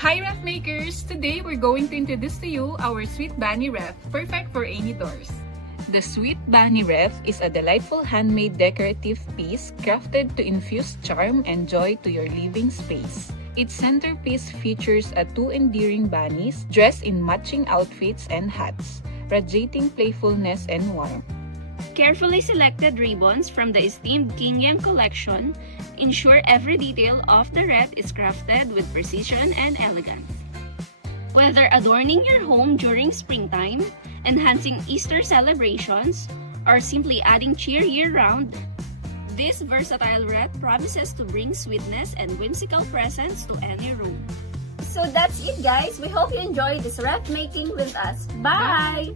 Hi Wreath makers! Today we're going to introduce to you our Sweet Bunny Wreath, perfect for any doors. The Sweet Bunny Wreath is a delightful handmade decorative piece crafted to infuse charm and joy to your living space. Its centerpiece features two endearing bunnies dressed in matching outfits and hats, radiating playfulness and warmth. Carefully selected ribbons from the esteemed King Yang collection ensure every detail of the wreath is crafted with precision and elegance. Whether adorning your home during springtime, enhancing Easter celebrations, or simply adding cheer year-round, this versatile wreath promises to bring sweetness and whimsical presence to any room. So that's it guys. We hope you enjoyed this wreath making with us. Bye!